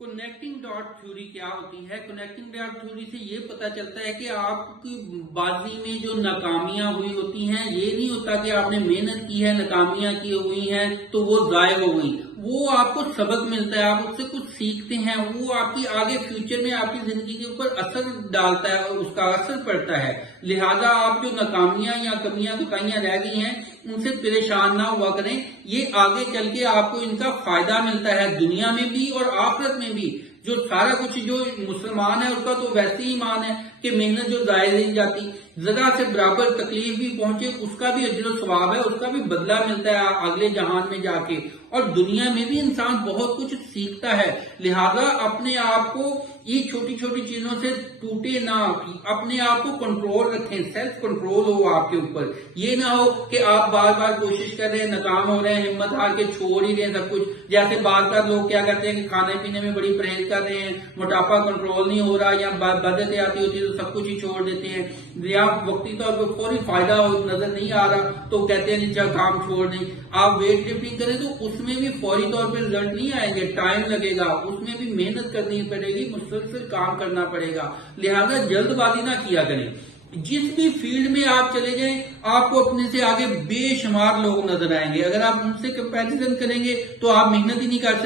Connecting dot theory کیا ہوتی ہے؟ کنیکٹنگ ڈاٹ تھیوری سے یہ پتا چلتا ہے کہ آپ کی بازی میں جو ناکامیاں ہوئی ہوتی ہیں، یہ نہیں ہوتا کہ آپ نے محنت کی ہے، ناکامیاں کی ہوئی ہیں تو وہ ضائع ہو گئی. وہ آپ کو سبق ملتا ہے، آپ اس سے کچھ سیکھتے ہیں، وہ آپ کی آگے فیوچر میں آپ کی زندگی کے اوپر اثر ڈالتا ہے اور اس کا اثر پڑتا ہے. لہذا آپ جو ناکامیاں یا کمیاں کوتاہیاں رہ گئی ہیں ان سے پریشان نہ ہوا کریں. یہ آگے چل کے آپ کو ان کا فائدہ ملتا ہے، دنیا میں بھی اور آخرت میں بھی. جو سارا کچھ جو مسلمان ہے اس کا تو ویسے ہی ایمان ہے کہ محنت جو ضائع نہیں جاتی، ذرا سے برابر تکلیف بھی پہنچے اس کا بھی اجر و ثواب ہے، اس کا بھی بدلہ ملتا ہے اگلے جہان میں جا کے. اور دنیا میں بھی انسان بہت کچھ سیکھتا ہے. لہذا اپنے آپ کو یہ چھوٹی چھوٹی چیزوں سے ٹوٹے نہ، اپنے آپ کو کنٹرول رکھیں، سیلف کنٹرول ہو آپ کے اوپر. یہ نہ ہو کہ آپ بار بار کوشش کر رہے ہیں، ناکام ہو رہے ہیں، ہمت ہار کے چھوڑ ہی رہے ہیں سب کچھ. جیسے بار بار لوگ کیا کرتے ہیں کہ کھانے پینے میں بڑی پرہیز کر رہے ہیں، موٹاپا کنٹرول نہیں ہو رہا یا بدعتیں آتی ہوتی ہے تو سب کچھ ہی چھوڑ دیتے ہیں. یا وقتی طور پر فوری فائدہ نظر نہیں آ رہا تو کہتے ہیں جی کام چھوڑ دیں. آپ ویٹ لفٹنگ کریں تو اس میں بھی فوری طور پر رزلٹ نہیں آئیں گے، ٹائم لگے گا، اس میں بھی محنت کرنی پڑے گی، مسلسل کام کرنا پڑے گا. لہذا جلد بازی نہ کیا کریں. جس بھی فیلڈ میں آپ چلے جائیں آپ کو اپنے سے آگے بے شمار لوگ نظر آئیں گے. اگر آپ ان سے کمپیریزن کریں گے تو آپ محنت ہی نہیں کر سکتے.